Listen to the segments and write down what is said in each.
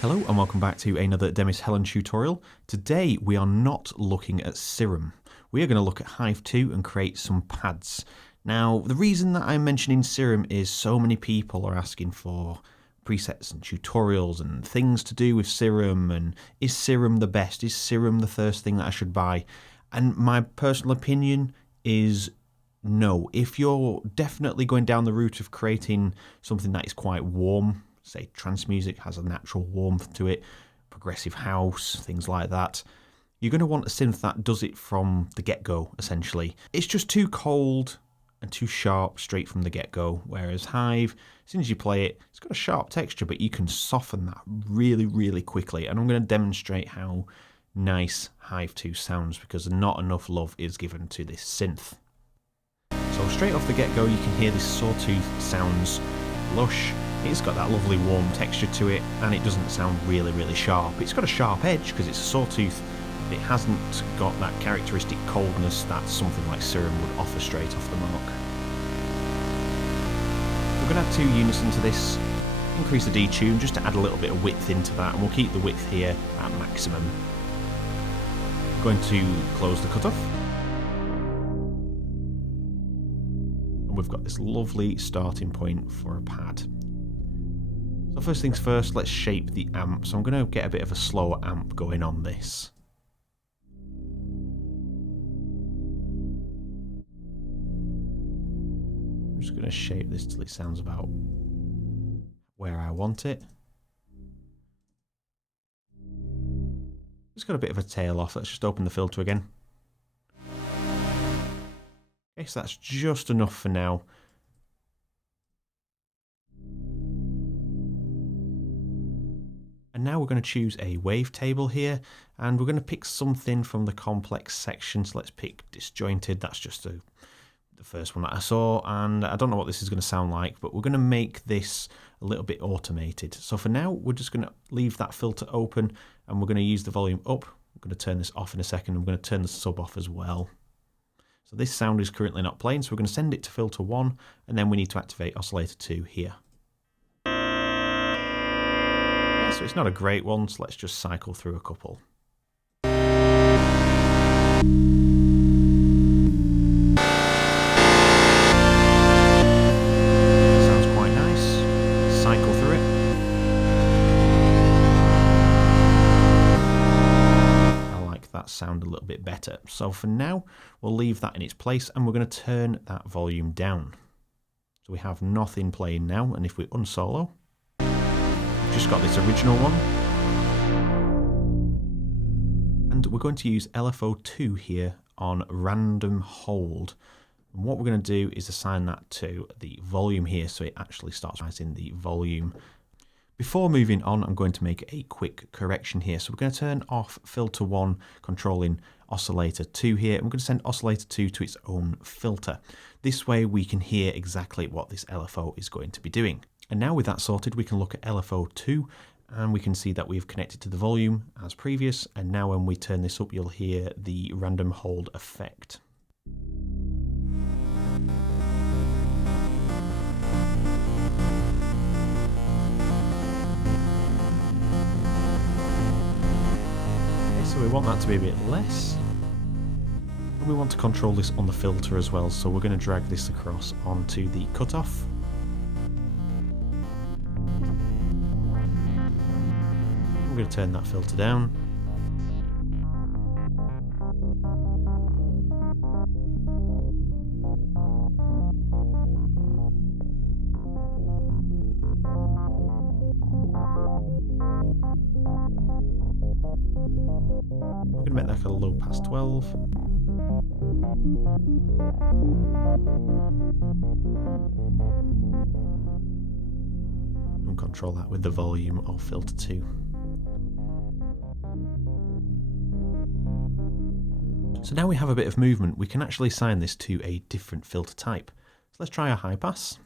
Hello and welcome back to another Demis Hellen tutorial. Today we are not looking at Serum. We are going to look at Hive 2 and create some pads. Now the reason that I'm mentioning Serum is so many people are asking for presets and tutorials and things to do with Serum, and is Serum the best? Is Serum the first thing that I should buy? And my personal opinion is no. If you're definitely going down the route of creating something that is quite warm, say trance music has a natural warmth to it, progressive house, things like that, you're going to want a synth that does it from the get-go, essentially. It's just too cold and too sharp straight from the get-go, whereas Hive, as soon as you play it, it's got a sharp texture, but you can soften that really, really quickly. And I'm going to demonstrate how nice Hive 2 sounds, because not enough love is given to this synth. So straight off the get-go, you can hear this Sawtooth sounds lush. It's got that lovely warm texture to it, and it doesn't sound really, really sharp. It's got a sharp edge because it's a Sawtooth, but it hasn't got that characteristic coldness that something like Serum would offer straight off the mark. We're going to add 2 units into this, increase the detune just to add a little bit of width into that, and we'll keep the width here at maximum. We're going to close the cutoff. And we've got this lovely starting point for a pad. So first things first, let's shape the amp. So I'm going to get a bit of a slower amp going on this. I'm just going to shape this till it sounds about where I want it. Just got a bit of a tail off. Let's just open the filter again. Okay, so that's just enough for now. And now we're going to choose a wavetable here, and we're going to pick something from the complex section. So let's pick disjointed. That's just the first one that I saw, and I don't know what this is going to sound like, but we're going to make this a little bit automated. So for now, we're just going to leave that filter open, and we're going to use the volume up. We're going to turn this off in a second. I'm going to turn the sub off as well. So this sound is currently not playing, so we're going to send it to filter 1, and then we need to activate oscillator 2 here. So it's not a great one, so let's just cycle through a couple. Sounds quite nice. Cycle through it. I like that sound a little bit better. So for now, we'll leave that in its place, and we're going to turn that volume down. So we have nothing playing now, and if we unsolo, just got this original one, and we're going to use LFO2 here on random hold, and what we're going to do is assign that to the volume here so it actually starts rising the volume. Before moving on, I'm going to make a quick correction here. So we're going to turn off filter 1 controlling oscillator 2 here, and we're going to send oscillator 2 to its own filter. This way we can hear exactly what this LFO is going to be doing. And now with that sorted, we can look at LFO2, and we can see that we've connected to the volume as previous, and now when we turn this up, you'll hear the random hold effect. Okay, so we want that to be a bit less. And we want to control this on the filter as well, so we're going to drag this across onto the cutoff. I'm going to turn that filter down. I'm going to make that a low pass 12. And control that with the volume of filter 2. So now we have a bit of movement, we can actually assign this to a different filter type. So let's try a high pass.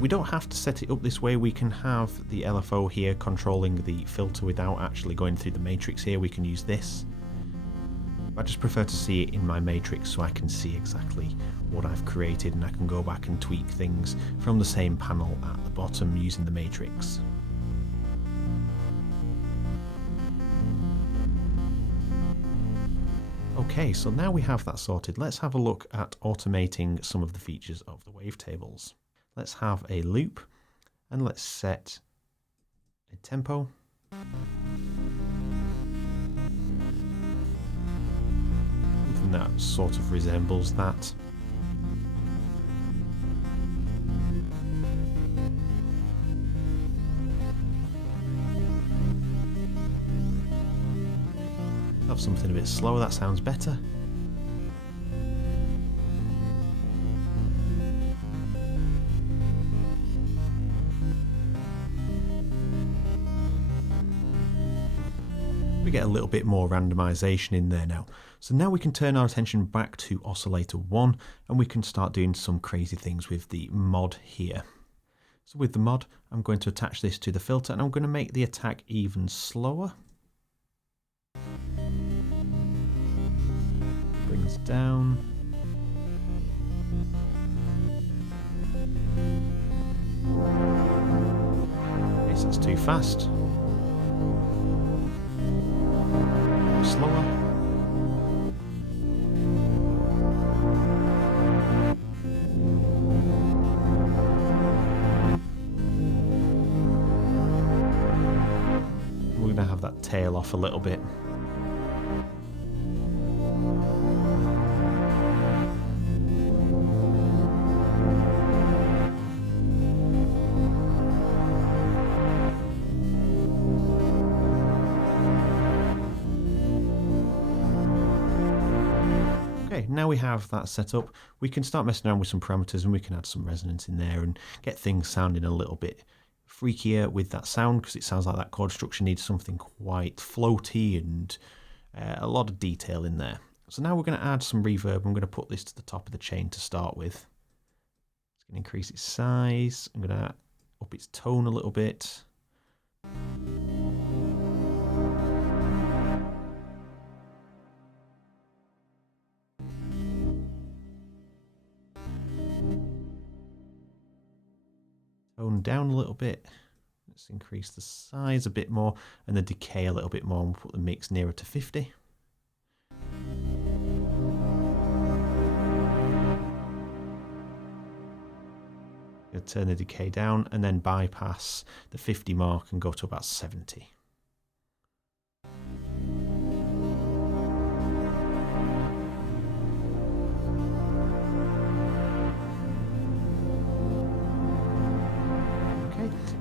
we don't have to set it up this way. We can have the LFO here controlling the filter without actually going through the matrix here. We can use this. I just prefer to see it in my matrix so I can see exactly what I've created, and I can go back and tweak things from the same panel at the bottom using the matrix. Okay, so now we have that sorted, let's have a look at automating some of the features of the wavetables. Let's have a loop and let's set a tempo. Something that sort of resembles that. Have something a bit slower, that sounds better. We get a little bit more randomization in there now. So now we can turn our attention back to oscillator 1 and we can start doing some crazy things with the mod here. So with the mod, I'm going to attach this to the filter and I'm going to make the attack even slower. Brings down. Okay, so that's too fast. Slower. We're going to have that tail off a little bit. Now we have that set up, we can start messing around with some parameters and we can add some resonance in there and get things sounding a little bit freakier with that sound, because it sounds like that chord structure needs something quite floaty and a lot of detail in there. So now we're going to add some reverb. I'm going to put this to the top of the chain to start with. It's going to increase its size. I'm going to up its tone a little bit. Tone down a little bit. Let's increase the size a bit more and the decay a little bit more, and we'll put the mix nearer to 50. You'll turn the decay down and then bypass the 50 mark and go to about 70.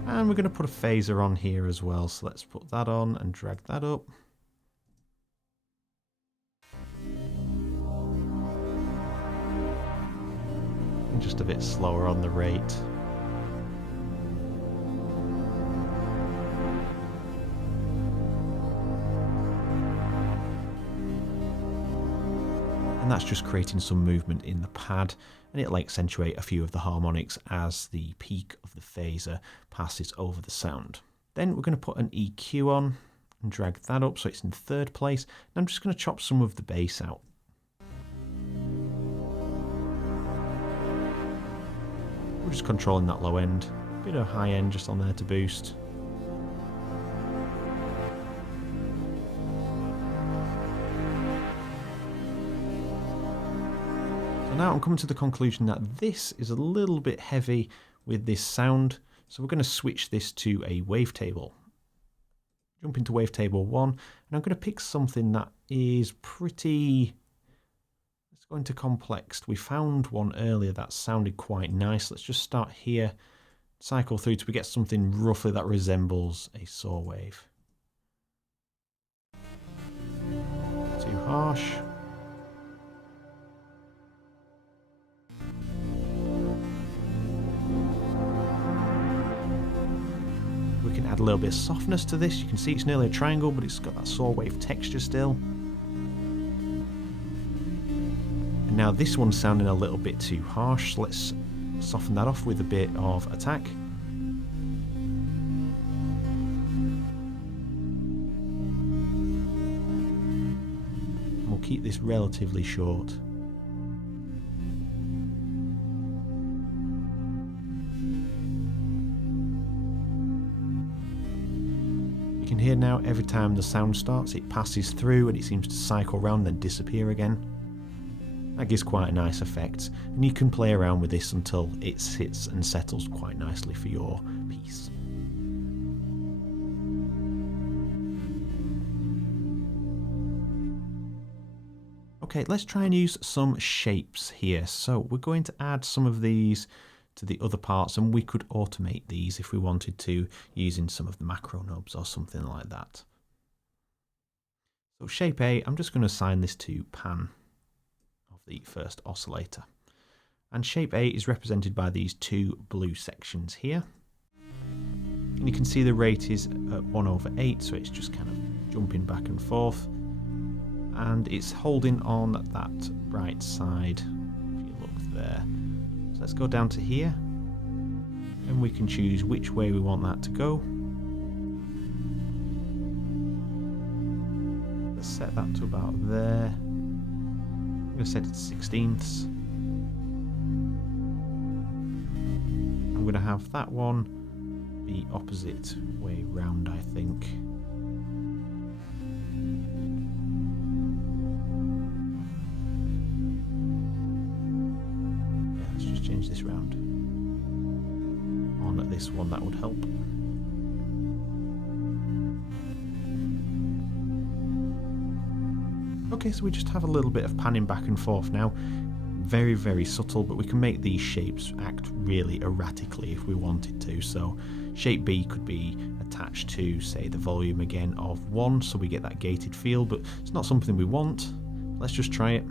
And we're going to put a phaser on here as well, so let's put that on and drag that up. And just a bit slower on the rate. And that's just creating some movement in the pad, and it'll accentuate a few of the harmonics as the peak of the phaser passes over the sound. Then we're going to put an EQ on and drag that up so it's in third place, and I'm just going to chop some of the bass out. We're just controlling that low end, a bit of high end just on there to boost. Now I'm coming to the conclusion that this is a little bit heavy with this sound, so we're going to switch this to a wavetable. Jump into Wavetable 1, and I'm going to pick something that is pretty... Let's go into complex. We found one earlier that sounded quite nice. Let's just start here, cycle through till we get something roughly that resembles a saw wave. Too harsh. We can add a little bit of softness to this. You can see it's nearly a triangle, but it's got that saw wave texture still. And now this one's sounding a little bit too harsh, so let's soften that off with a bit of attack. And we'll keep this relatively short. You can hear now every time the sound starts, it passes through and it seems to cycle around and then disappear again. That gives quite a nice effect, and you can play around with this until it sits and settles quite nicely for your piece. Okay, let's try and use some shapes here. So we're going to add some of these to the other parts, and we could automate these if we wanted to, using some of the macro knobs or something like that. So shape A, I'm just going to assign this to pan, the first oscillator, and shape A is represented by these two blue sections here, and you can see the rate is at 1/8, so it's just kind of jumping back and forth, and it's holding on that bright side if you look there. So let's go down to here and we can choose which way we want that to go. Let's set that to about there. I'm going to set it to 16ths. I'm going to have that one the opposite way round, I think. Yeah, let's just change this round. On this one, that would help. Okay, so we just have a little bit of panning back and forth now. Very, very subtle, but we can make these shapes act really erratically if we wanted to. So shape B could be attached to, say, the volume again of 1, so we get that gated feel, but it's not something we want. Let's just try it.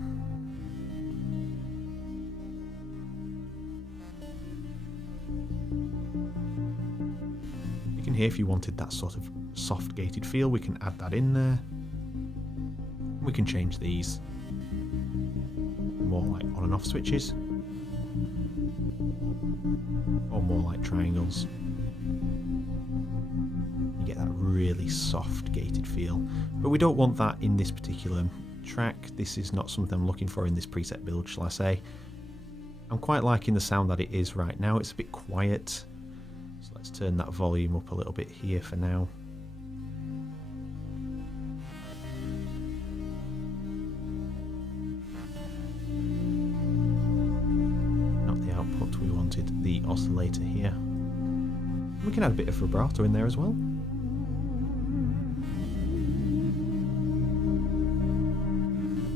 You can hear if you wanted that sort of soft gated feel, we can add that in there. We can change these more like on and off switches, or more like triangles. You get that really soft gated feel, but we don't want that in this particular track. This is not something I'm looking for in this preset build, shall I say. I'm quite liking the sound that it is right now. It's a bit quiet, so let's turn that volume up a little bit here for now. We wanted the oscillator here. We can add a bit of vibrato in there as well.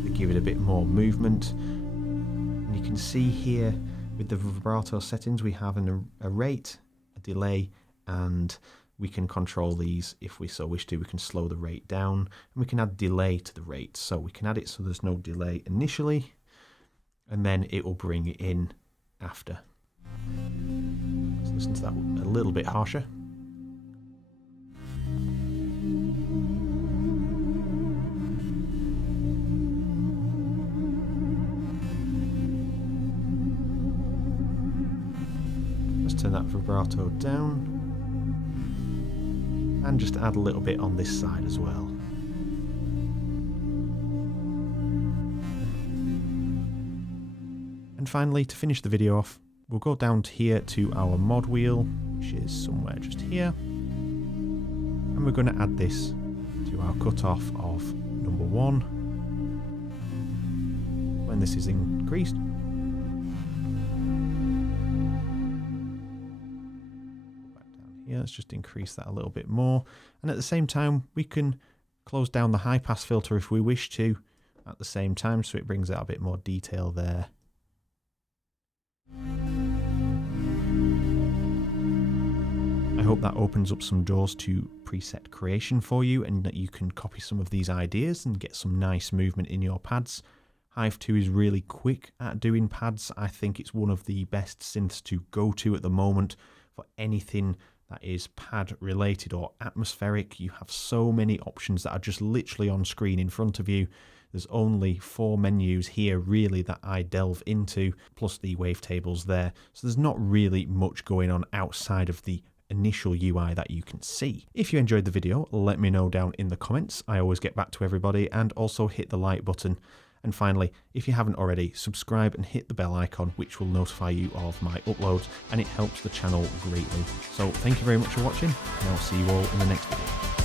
To give it a bit more movement. And you can see here with the vibrato settings we have a rate, a delay, and we can control these if we so wish to. We can slow the rate down and we can add delay to the rate. So we can add it so there's no delay initially, and then it will bring it in after. Let's listen to that a little bit harsher. Let's turn that vibrato down and just add a little bit on this side as well. And finally, to finish the video off, we'll go down to here to our mod wheel, which is somewhere just here, and we're going to add this to our cutoff of number 1 when this is increased. Back down here, let's just increase that a little bit more, and at the same time we can close down the high pass filter if we wish to at the same time, so it brings out a bit more detail there. I hope that opens up some doors to preset creation for you, and that you can copy some of these ideas and get some nice movement in your pads. Hive 2 is really quick at doing pads. I think it's one of the best synths to go to at the moment for anything that is pad related or atmospheric. You have so many options that are just literally on screen in front of you. There's only 4 menus here really that I delve into, plus the wavetables there. So there's not really much going on outside of the initial UI that you can see. If you enjoyed the video, let me know down in the comments. I always get back to everybody, and also hit the like button. And finally, if you haven't already, subscribe and hit the bell icon, which will notify you of my uploads, and it helps the channel greatly. So thank you very much for watching, and I'll see you all in the next video.